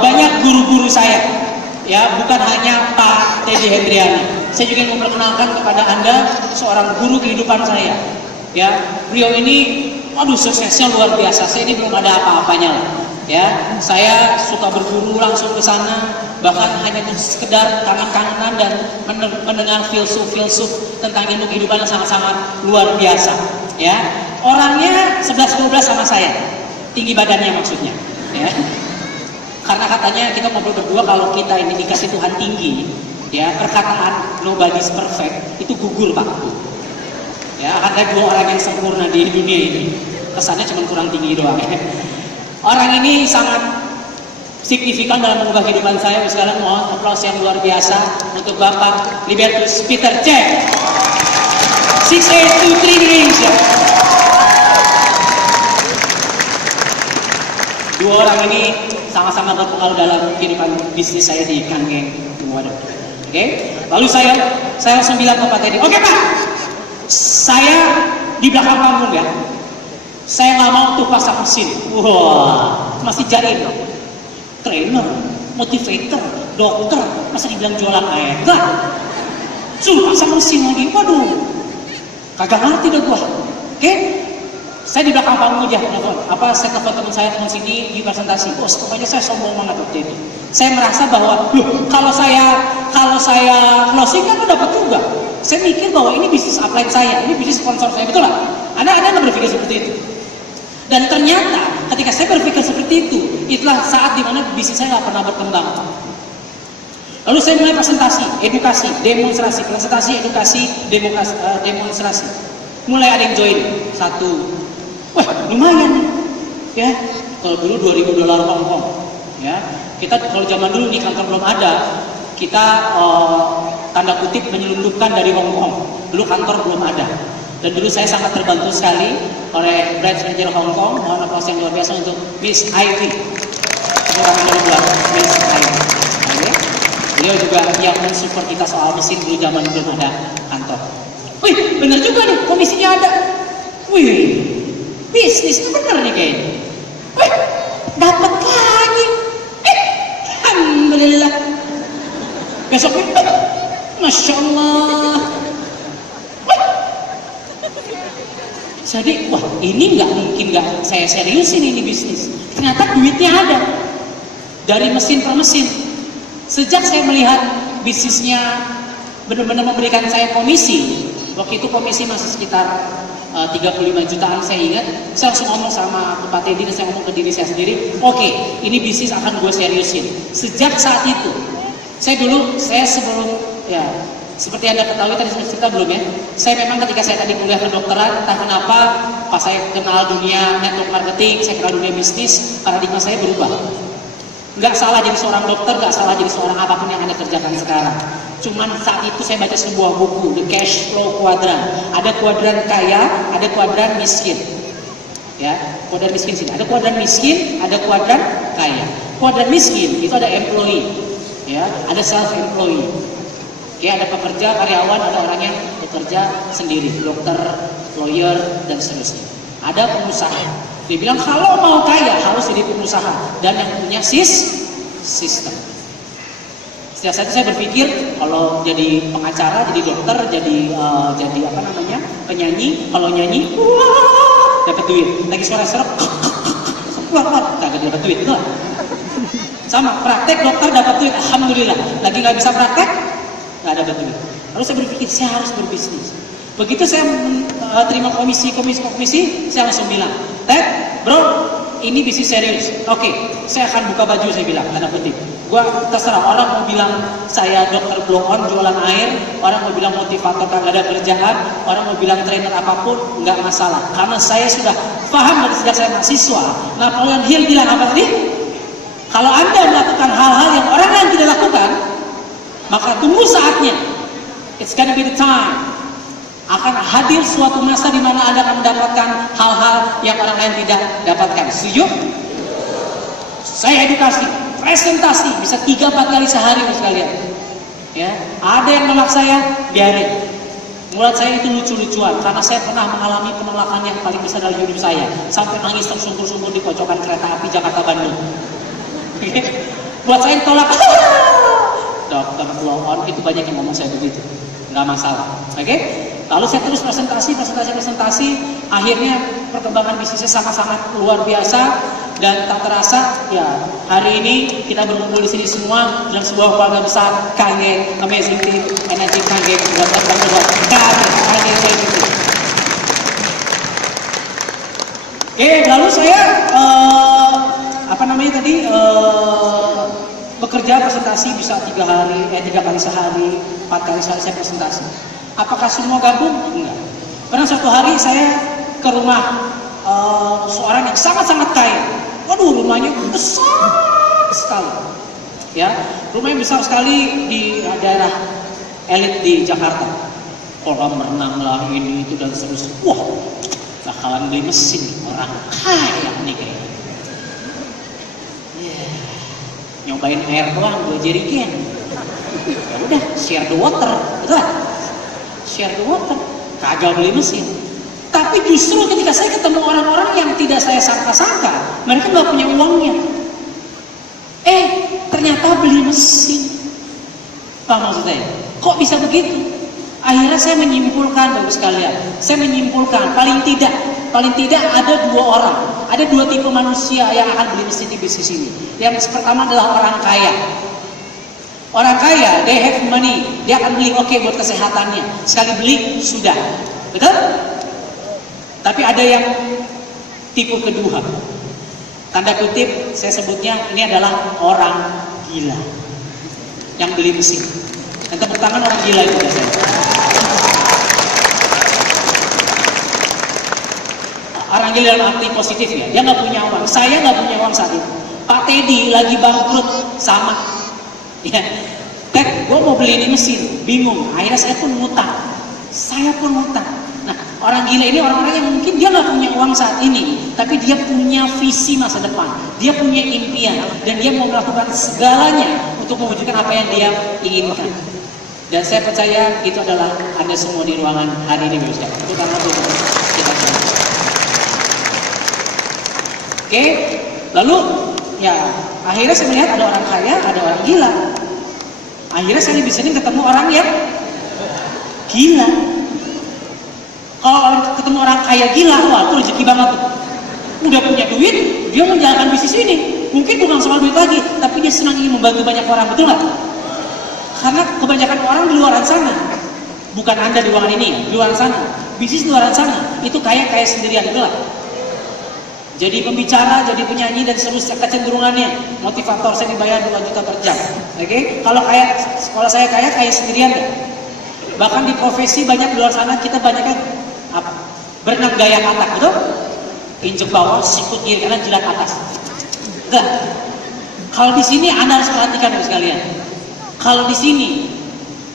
banyak guru-guru saya, ya, bukan hanya Pak Teddy Hendriani. Saya juga ingin memperkenalkan kepada Anda seorang guru kehidupan saya. Ya, beliau ini, waduh, suksesnya luar biasa. Saya ini belum ada apa-apanya lah. Ya, saya suka berguru langsung ke sana, bahkan hanya sekedar kangen-kangenan dan mendengar filsuf tentang ilmu kehidupan yang sangat-sangat luar biasa. Ya, orangnya 11-12 sama saya, tinggi badannya maksudnya. Ya, karena katanya kita ngobrol berdua, kalau kita ini dikasih Tuhan tinggi, ya, perkataan nobody's perfect itu gugur Pak. Ya, ada dua orang yang sempurna di dunia ini. Kesannya cuma kurang tinggi doang. Orang ini sangat signifikan dalam mengubah kehidupan saya. Sekarang mohon aplaus yang luar biasa untuk Bapak Libertus Peter Cech, 6823 Indonesia. Dua orang ini sama-sama berpengaruh dalam kehidupan bisnis saya di Kangeng Waduh. Oke, lalu saya langsung bilang ke Pak Teddy, oke Pak, saya di belakang panggung ya. Saya nggak mau tuh pasang mesin. Wah, masih jahit, trainer, motivator, dokter, masa dibilang jualan air? Enggak. Suruh pasang mesin lagi. Waduh, kagak ngerti deh gua. Oke, saya di belakang panggung aja telepon. Saya telepon teman sini di presentasi. Oh, pokoknya saya sombong banget waktu itu. Saya merasa bahwa, loh, kalau saya closing kan udah dapat juga. Saya mikir bahwa ini bisnis upline saya, ini bisnis sponsor saya, betul lah. Ada yang berpikir seperti itu. Dan ternyata ketika saya berpikir seperti itu, itulah saat dimana bisnis saya nggak pernah berkembang. Lalu saya mulai presentasi, edukasi, demonstrasi, presentasi, edukasi, demonstrasi. Mulai ada yang join, satu. Wah, lumayan nih. Ya, kalau dulu $2.000 Hongkong. Ya, kita kalau zaman dulu di kantor belum ada, kita tanda kutip menyelundupkan dari Hongkong. Dulu kantor belum ada. Dan dulu saya sangat terbantu sekali oleh branch manager Hongkong. Mohon aplaus yang luar biasa untuk Miss Ivy. Ini orang dari luar, Miss Ivy. Okay. Beliau juga yang mensupport kita soal mesin dulu zaman belum ada kantor. Wih, bener juga nih, komisinya ada. Wih, bisnis itu bener nih kayaknya. Wih, dapat lagi. Alhamdulillah. Besok itu, Masya Allah. Jadi, wah, ini nggak mungkin nggak saya seriusin ini bisnis. Ternyata duitnya ada dari mesin per mesin. Sejak saya melihat bisnisnya benar-benar memberikan saya komisi, waktu itu komisi masih sekitar 35 jutaan saya ingat. Saya langsung ngomong sama Pak Teddy dan saya ngomong ke diri saya sendiri, oke, ini bisnis akan gue seriusin. Sejak saat itu, saya sebelum ya. Seperti Anda ketahui tadi saya cerita belum ya, saya memang ketika saya tadi kuliah kedokteran, entah kenapa pas saya kenal dunia network marketing, saya kenal dunia bisnis, paradigma saya berubah. Nggak salah jadi seorang dokter, nggak salah jadi seorang apapun yang Anda kerjakan sekarang. Cuman saat itu saya baca sebuah buku, The Cash Flow Quadrant. Ada kuadran kaya, ada kuadran miskin. Ya, kuadran miskin sini. Ada kuadran miskin, ada kuadran kaya. Kuadran miskin itu ada employee, ya, ada self-employee. Ya, ada pekerja, karyawan, ada orang yang bekerja sendiri, dokter, lawyer, dan seterusnya. Ada pengusaha. Dia bilang kalau mau kaya harus jadi pengusaha dan yang punya sistem. Setiap saat saya berpikir kalau jadi pengacara, jadi dokter, jadi penyanyi, kalau nyanyi, wah, dapat duit. Lagi suara serap, kagak dapat duit, betul? Sama praktek dokter dapat duit, alhamdulillah. Lagi nggak bisa praktek, nggak ada duit. Lalu saya berpikir saya harus berbisnis. Begitu saya terima komisi, saya langsung bilang, Ted, bro, ini bisnis serius. Oke, saya akan buka baju, saya bilang, tanda kutip. Gua terserah, orang mau bilang saya dokter blow on jualan air, orang mau bilang motivator kagak ada kerjaan, orang mau bilang trainer apapun, nggak masalah. Karena saya sudah paham dari sejak saya mahasiswa. Napoleon Hill bilang apa tadi? Kalau Anda melakukan hal-hal yang orang lain tidak lakukan, maka tunggu saatnya. It's gonna be the time. Akan hadir suatu masa di mana Anda akan mendapatkan hal-hal yang orang lain tidak dapatkan. Setuju? Saya edukasi, presentasi bisa 3-4 kali sehari sekalian. Ya, ada yang nolak saya, biarin. Mulut saya itu lucu-lucuan karena saya pernah mengalami penolakan yang paling besar dalam hidup saya. Sampai nangis tersungkur-sungkur di pojokan kereta api Jakarta Bandung. Buat saya tolak, dokter blow on, itu banyak yang ngomong saya begitu, nggak masalah, oke? Lalu saya terus presentasi, akhirnya perkembangan bisnisnya sangat-sangat luar biasa dan tak terasa ya hari ini kita berkumpul di sini semua dalam sebuah keluarga besar KG Amazing Team Energy KG buat KG Amazing Team. Oke, lalu saya bekerja presentasi bisa 3 kali sehari, 4 kali sehari saya presentasi. Apakah semua gabung? Enggak. Pernah suatu hari saya ke rumah seorang yang sangat-sangat kaya. Waduh, rumahnya besar sekali. Ya, rumahnya besar sekali di daerah elit di Jakarta. Kolam renang lah ini itu dan seterusnya. Wah, bakalan beli mesin orang kaya nih kayaknya. Nyobain air doang 2 jerigen. Ya udah, share the water, betul? Share the water, kagak beli mesin. Tapi justru ketika saya ketemu orang-orang yang tidak saya sangka-sangka, mereka nggak punya uangnya. Ternyata beli mesin. Paham maksudnya? Kok bisa begitu? Akhirnya saya menyimpulkan, Bapak sekalian, paling tidak ada 2 orang, ada 2 tipe manusia yang akan beli mesin di bisnis ini. Yang pertama adalah orang kaya. Orang kaya, they have money, dia akan beli oke buat kesehatannya. Sekali beli sudah, betul? Tapi ada yang tipe kedua, tanda kutip saya sebutnya ini adalah orang gila yang beli mesin. Dan tepuk tangan orang gila itu biasanya. Orang gila dalam arti positif ya, dia nggak punya uang. Saya nggak punya uang saat itu. Pak Teddy lagi bangkrut, sama. Ya, Ted, gue mau beli ini mesin, bingung. Akhirnya saya pun ngutang. Nah, orang gila ini orang-orang yang mungkin dia nggak punya uang saat ini, tapi dia punya visi masa depan, dia punya impian, dan dia mau melakukan segalanya untuk mewujudkan apa yang dia inginkan. Dan saya percaya itu adalah Anda semua di ruangan hari ini, Bapak. Itu karena kita. Oke, lalu ya akhirnya saya melihat ada orang kaya, ada orang gila. Akhirnya saya di sini ketemu orang yang gila. Kalau ketemu orang kaya gila, wah itu rezeki banget tuh. Udah punya duit, dia menjalankan bisnis ini. Mungkin bukan soal duit lagi, tapi dia senang ingin membantu banyak orang, betul nggak? Karena kebanyakan orang di luar sana, bukan Anda di ruangan ini, di luar sana, bisnis di luar sana, itu kaya sendirian, betul nggak? Jadi pembicara, jadi penyanyi dan seterusnya kecenderungannya, motivator saya dibayar 2 juta per jam. Oke? Kalau sekolah saya kaya sendirian kan? Bahkan di profesi banyak di luar sana kita banyak kan berenang gaya katak, betul? Injek bawah, sikut kiri kanan, jilat atas. Enggak. Kalau di sini Anda harus perhatikan Bapak sekalian. Kalau di sini,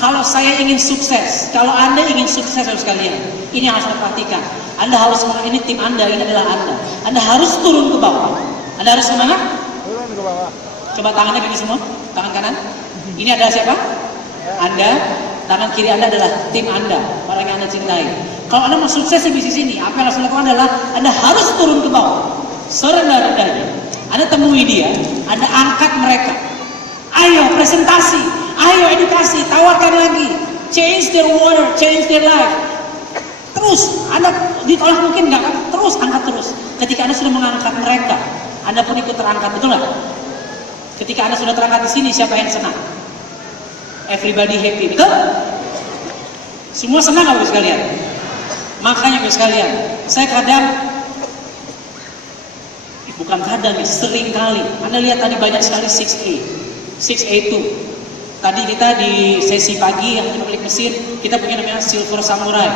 kalau saya ingin sukses, kalau Anda ingin sukses Bapak sekalian, ini harus Anda perhatikan. Anda harus semangat, ini tim Anda, ini adalah Anda. Anda harus turun ke bawah. Anda harus semangat. Turun ke bawah. Coba tangannya begini semua, tangan kanan. Ini adalah siapa? Anda. Tangan kiri Anda adalah tim Anda, orang yang Anda cintai. Kalau Anda mau sukses di bisnis ini, apa yang harus Anda lakukan adalah Anda harus turun ke bawah. Serendah-rendahnya. Anda temui dia, Anda angkat mereka. Ayo presentasi, ayo edukasi, tawarkan lagi. Change their world, change their life. Terus, Anda ditolak mungkin nggak, terus angkat terus. Ketika Anda sudah mengangkat mereka, Anda pun ikut terangkat, betul nggak? Ketika Anda sudah terangkat di sini, siapa yang senang? Everybody happy, betul? Semua senang nggak Bapak sekalian? Makanya Bapak sekalian, saya sering kali, Anda lihat tadi banyak sekali 6A2. Tadi kita di sesi pagi yang kita klik mesin, kita punya namanya Silver Samurai,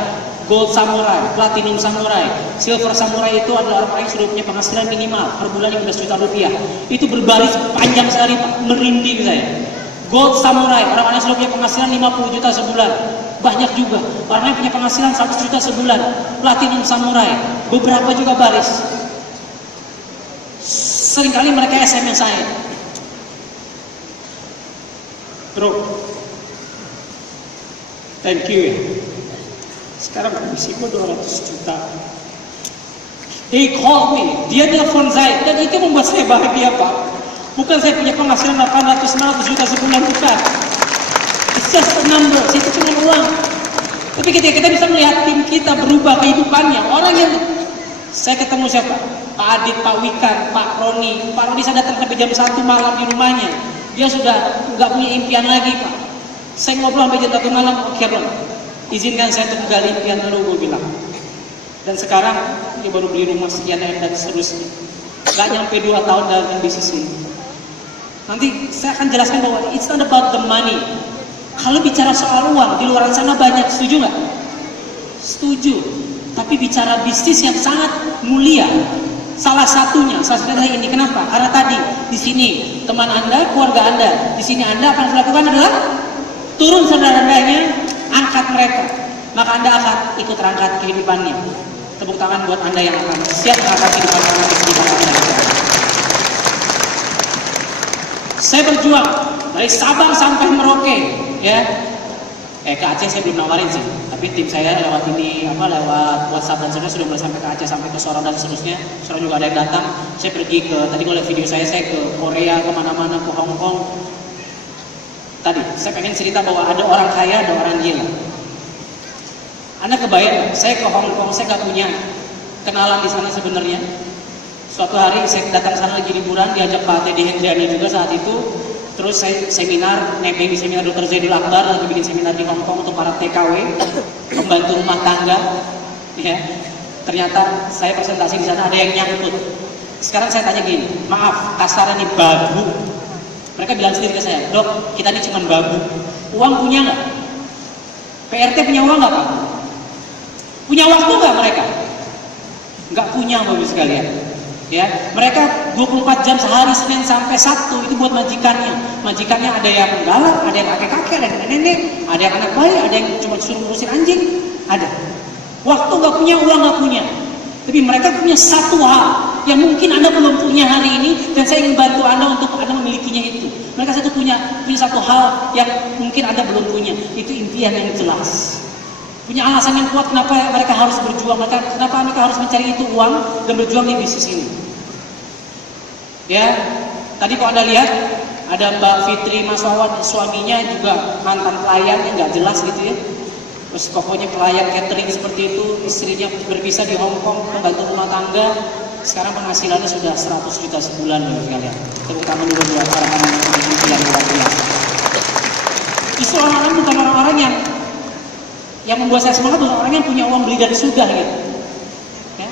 Gold Samurai, Platinum Samurai. Silver Samurai itu adalah orang yang sudah punya penghasilan minimal per bulan 15 juta rupiah. Itu berbaris panjang sekali, merinding saya. Gold Samurai, orang-orang yang sudah punya penghasilan 50 juta sebulan. Banyak juga, orang yang punya penghasilan 100 juta sebulan. Platinum Samurai, beberapa juga baris. Seringkali mereka SMS saya. Bro, thank you ya. Sekarang komisi gue 200 juta. He called me, dia telepon saya, dan itu membuat saya bahagia Pak. Bukan saya punya penghasilan 800-900 juta sebulan, bukan. It's just a number, itu cuma uang. Tapi ketika kita bisa melihat tim kita berubah kehidupannya, orang yang saya ketemu siapa? Pak Adit, Pak Wikan, Pak Roni. Pak Roni saya datang sampai jam 1 malam di rumahnya. Dia sudah nggak punya impian lagi, Pak. Saya ngobrol sampai jam 1 malam, oke Ron, izinkan saya untuk menggali impian lu, gue bilang. Dan sekarang dia baru beli rumah sekian M dan seterusnya. Gak nyampe 2 tahun dalam bisnis ini. Nanti saya akan jelaskan bahwa it's not about the money. Kalau bicara soal uang, di luar sana banyak, setuju nggak? Setuju. Tapi bicara bisnis yang sangat mulia, salah satunya ini. Kenapa? Karena tadi di sini teman Anda, keluarga Anda, di sini Anda akan melakukan adalah turun saudara-saudaranya, angkat mereka. Maka Anda akan ikut terangkat kehidupannya. Tepuk tangan buat Anda yang akan siap terangkat kehidupan Anda. Saya berjuang dari Sabang sampai Merauke, ya. Ke Aceh saya belum nawarin sih, tapi tim saya lewat lewat WhatsApp dan sudah mulai sampai ke Aceh, sampai ke Sorong dan seterusnya. Sorong juga ada yang datang. Saya pergi ke, tadi kalau lihat video saya ke Korea, kemana-mana, ke Hong Kong. Tadi saya pengen cerita bahwa ada orang kaya, ada orang gila. Anda kebayang, saya ke Hong Kong, saya gak punya kenalan di sana sebenarnya. Suatu hari saya datang sana lagi liburan, diajak Pak Teddy Hendriani juga saat itu. Terus saya seminar, nebeng di seminar Dr. Zaidul Akbar, lagi bikin seminar di Hong Kong untuk para TKW, pembantu rumah tangga. Ya, ternyata saya presentasi di sana ada yang nyangkut. Sekarang saya tanya gini, maaf, kasarnya nih babu. Mereka bilang sendiri ke saya, Dok, kita ini cuma babu. Uang punya nggak? PRT punya uang nggak Pak? Punya waktu nggak mereka? Nggak punya, Bapak sekalian. Ya, mereka 24 jam sehari, Senin sampai Sabtu itu buat majikannya. Majikannya ada yang galak, ada yang kakek-kakek, ada yang nenek, ada yang anak bayi, ada yang cuma suruh ngurusin anjing, ada. Waktu nggak punya, uang nggak punya. Tapi mereka punya satu hal yang mungkin Anda belum punya hari ini, dan saya ingin bantu Anda untuk Anda memilikinya itu. Mereka satu punya satu hal yang mungkin Anda belum punya, itu impian yang jelas. Punya alasan yang kuat kenapa mereka harus berjuang, kenapa mereka harus mencari itu uang dan berjuang di bisnis ini. Ya, tadi kalau Anda lihat ada Mbak Fitri Maswawan, suaminya juga mantan pelayan yang nggak jelas gitu ya. Terus pokoknya pelayan catering seperti itu, istrinya berpisah di Hong Kong, membantu rumah tangga. Sekarang penghasilannya sudah 100 juta sebulan loh sekalian. Tepuk tangan dulu buat orang-orang yang luar biasa. Justru orang-orang bukan orang-orang yang membuat saya semangat, bukan orang yang punya uang beli dan sudah gitu. Ya.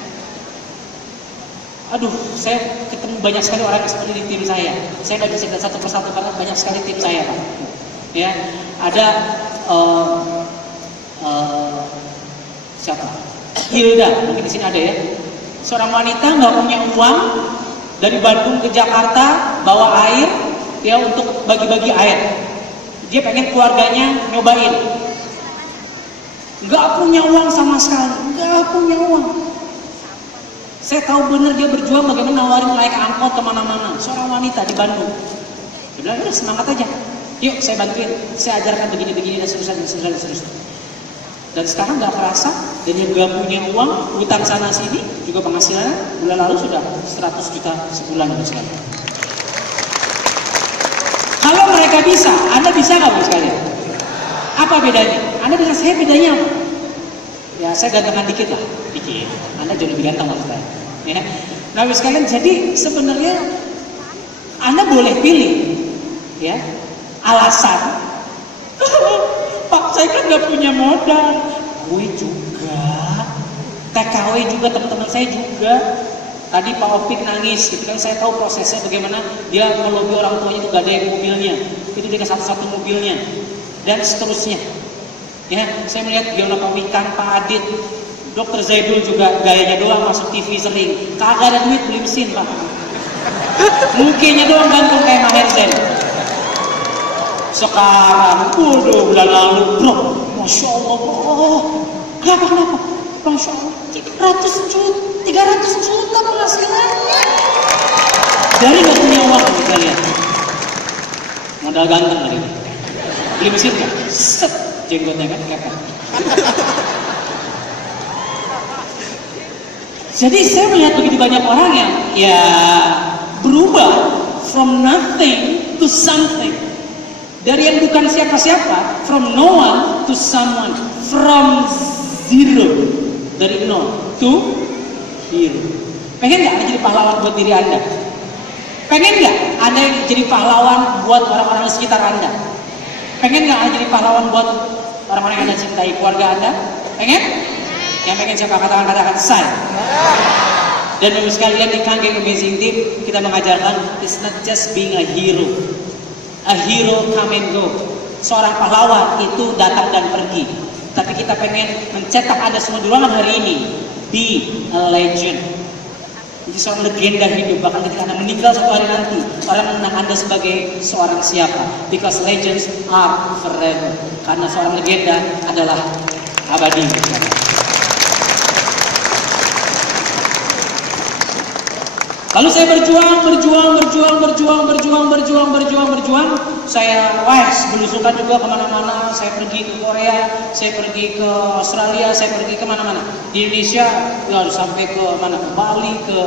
Aduh, saya ketemu banyak sekali orang yang seperti di tim saya. Saya nggak bisa lihat satu persatu karena banyak sekali tim saya, Pak. Ya, ada siapa? Hilda, mungkin di sini ada ya. Seorang wanita nggak punya uang, dari Bandung ke Jakarta bawa air, ya untuk bagi-bagi air. Dia pengen keluarganya nyobain. Nggak punya uang sama sekali, nggak punya uang. Saya tahu benar dia berjuang bagaimana nawarin naik angkot kemana-mana. Seorang wanita di Bandung. Dia bilang, udah semangat aja. Yuk saya bantuin, saya ajarkan begini-begini dan seterusnya. Dan sekarang nggak kerasa, dan dia nggak punya uang, utang sana sini, juga penghasilannya bulan lalu sudah 100 juta sebulan sekali. Kalau mereka bisa, Anda bisa nggak sekali? Apa bedanya? Anda dengan saya bedanya apa? Ya saya gantengan dikit lah, dikit. Anda jauh lebih ganteng maksudnya. Ya. Nah sekalian, jadi sebenarnya Anda boleh pilih, ya alasan. Pak saya kan nggak punya modal. Gue juga, TKW juga, teman-teman saya juga. Tadi Pak Opik nangis, gitu kan, saya tahu prosesnya bagaimana dia melobi orang tuanya itu gak ada yang mobilnya, itu dia satu-satu mobilnya. Dan seterusnya. Ya, saya melihat Giona Pamikan, Pak Adit, Dr. Zaidul juga gayanya doang masuk TV sering. Kagak ada duit beli mesin, Pak. Mukanya doang ganteng kayak Maher Zain. Sekarang, bulan lalu, bro, Masya Allah, bro. Kenapa? Masya Allah, 300 juta penghasilannya. Dari gak punya uang, kita lihat. Modal ganteng lagi. Beli mesin kan? Set, jenggotnya kan kepet. Jadi saya melihat begitu banyak orang yang ya berubah from nothing to something. Dari yang bukan siapa-siapa, from no one to someone, from zero, dari nol to hero. Pengen nggak Anda jadi pahlawan buat diri Anda? Pengen nggak Anda jadi pahlawan buat orang-orang di sekitar Anda? Pengen nggak Anda jadi pahlawan buat orang-orang yang Anda cintai, keluarga Anda? Pengen? Yang pengen siapa? Katakan saya. Dan Bapak sekalian di Kanggeng Amazing Team, kita mengajarkan it's not just being a hero. A hero come and go. Seorang pahlawan itu datang dan pergi. Tapi kita pengen mencetak Anda semua di ruangan hari ini, be a legend. Jadi seorang legenda hidup. Bahkan ketika Anda meninggal suatu hari nanti, orang mengenang Anda sebagai seorang siapa. Because legends are forever. Karena seorang legenda adalah abadi. Lalu saya berjuang. Saya belusukan juga kemana-mana. Saya pergi ke Korea, saya pergi ke Australia, saya pergi kemana-mana. Di Indonesia, ya sampai ke mana? Ke Bali, ke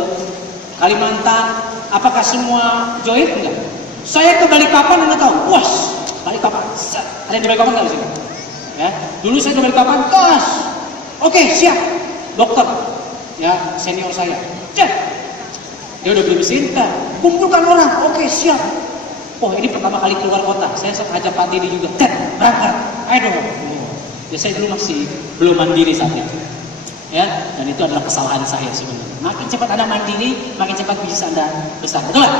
Kalimantan. Apakah semua join? Enggak. Saya ke Balikpapan, Anda tahu? Was, Balikpapan. Ada yang di Balikpapan nggak di sini? Ya, dulu saya ke Balikpapan, tos. Oke, siap. Dokter, ya senior saya. Cek. Dia udah beli mesin, kumpulkan orang. Oke, siap. Oh, ini pertama kali keluar kota. Saya ajak Pak Didi juga. Berangkat. Ayo dong. Ya saya dulu masih belum mandiri saat itu. Ya, dan itu adalah kesalahan saya sebenarnya. Makin cepat Anda mandiri, makin cepat bisa Anda besar. Betul nggak?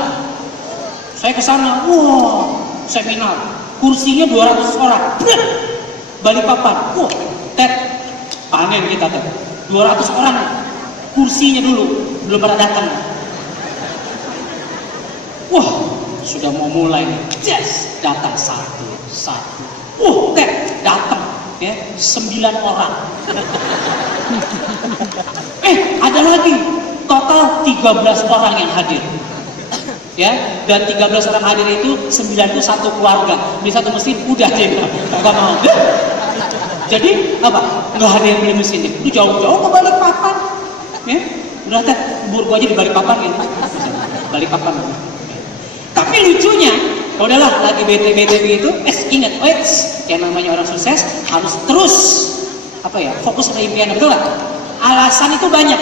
Saya ke sana. Wow, seminar. Kursinya 200 orang. Balikpapan. Wah, panen kita 200 orang. Kursinya dulu belum pada datang. Wah, sudah mau mulai nih. Yes, datang satu. Datang ya 9 orang. Ada lagi total 13 orang yang hadir. Ya, dan 13 orang hadir itu 9 itu satu keluarga. Di satu mesin udah jenderal. Enggak mau. Jadi apa? Enggak ada yang beli mesinnya. Itu jauh-jauh ke Balikpapan. Ya, udah kubur gua aja di Balikpapan gitu. Balikpapan. Tapi lucunya, udahlah lagi bete itu, ingat, yang namanya orang sukses harus terus fokus ke impian, betul nggak? Alasan itu banyak.